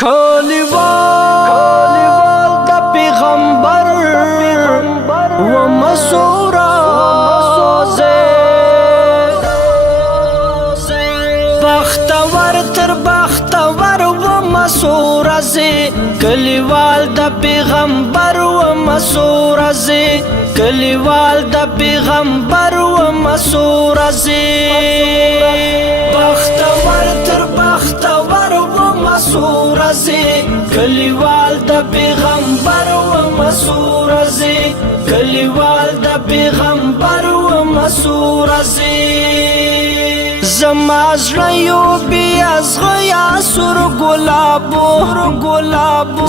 کلیوال د پیغمبر و مسورا بختور تر بختور و مسورا کلیوال د پیغمبر و مسورا کلیوال د پیغمبر و مسورا بختور تر بختور و مسورا کلیوال د پیغمبر و مسورا کلیوال د پیغمبر و مسورا زما زړه یو بی ازغیا سر ګلابو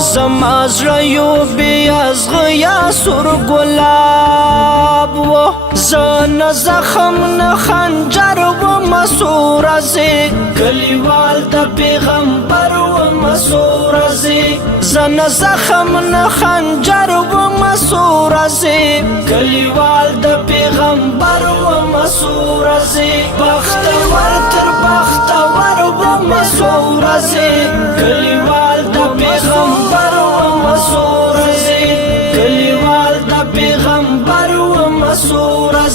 زما زړه یو بی ازغیا سر ګلابو زن زخم نه خنجر و مسورا کلیوال د پیغمبر و مسورا زن زخم نه خنجر و مسورا کلیوال د پیغمبر و مسورا بختور تر بختور و مسورا کلیوال د پیغمبر و مسورا کلیوال د پیغمبر و مسورا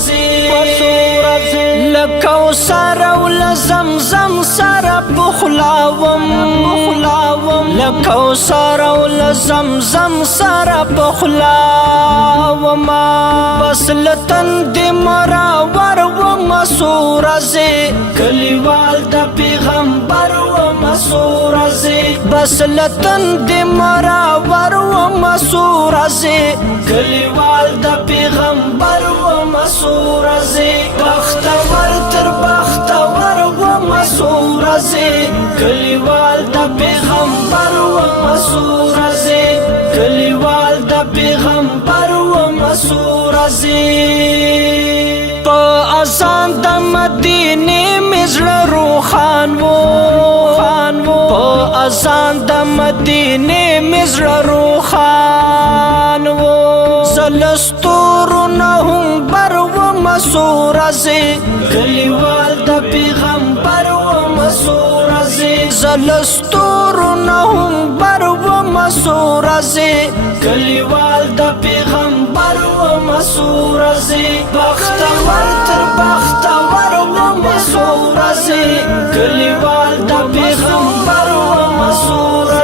لکوثر او لزمزم سره بخلاوم لکوثر او لزمزم سره بخلاوم بس لتن دی مراور و مسورا کلیوال د پیغمبر و مسورا بس لتن دی مراور و مسورا کلیوال د پیغمبر و مسورا بختور تر بختور و مسورا کلیوال د پیغمبر و مسورا کلیوال د پیغمبر و مسورا په اذان د مدینه مزړه روخان وو په اذان د مدینه مزړه روخان وو زلستور نه هم بر و مسورا کلیوال د پیغمبر و مسورا زلستور نه هم بر و مسورا کلیوال د پیغمبر و مسورا بختور تر بختور و مسورا کلیوال د پیغمبر و مسورا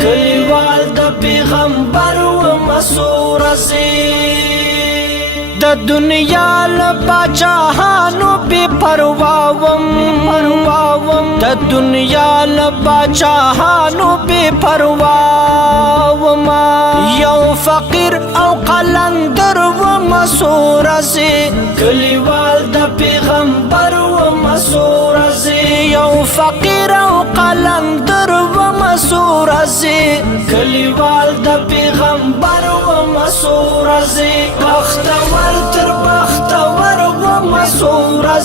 کلیوال د پیغمبر و مسورا د دنیا لپاچاهانو بے پرواوم د دنیا لپاچاهانو بے پرواوم یو فقیر او قلندر و مسورا کلیوال د پیغمبر و مسورا یو فقیر او قلندر و مسورا کلیوال د پیغمبر و مسورا بختور تر بختور و مسورا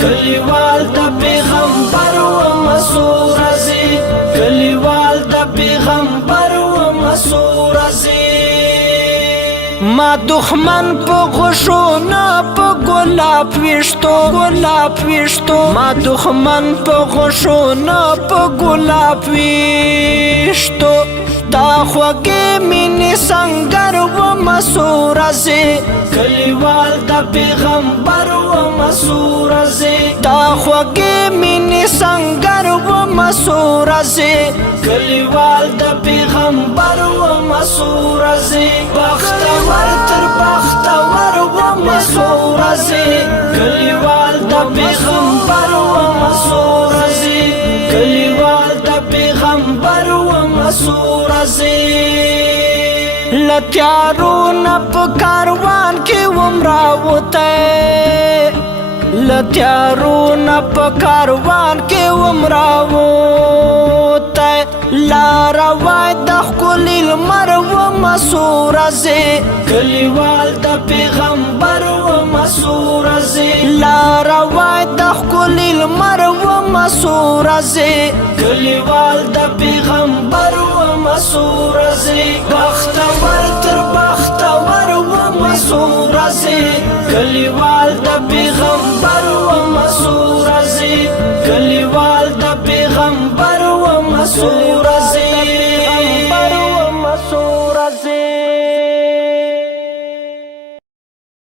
کلیوال د پیغمبر و مسورا کلیوال د پیغمبر و مسورا ما دښمن په غشو نه په ګلاب ویشتو ما دښمن په غشو نه په ګلاب ویشتو دا خوږې مینې سنګر و مسورا کلیوال د پیغمبر و مسورا دا خوږې مینې سنګر و مسورا کلیوال د پیغمبر و مسورا بختور تر بختور و مسورا کلیوال د پیغمبر و مسورا کلیوال د پیغمبر و مسورا لتیارو نه په کاروان کې ومراوته لتیارو نه په کاروان کې ومراوته لاره وای د ښکلي لمر و مسورا کلیوال د پیغمبر و مسورا لاره وای د ښکلي لمر و مسورا کلیوال د پیغمبر و مسورا بختور تر بختور و مسورا کلیوال د پیغمبر و مسورا کلیوال د پیغمبر و مسورا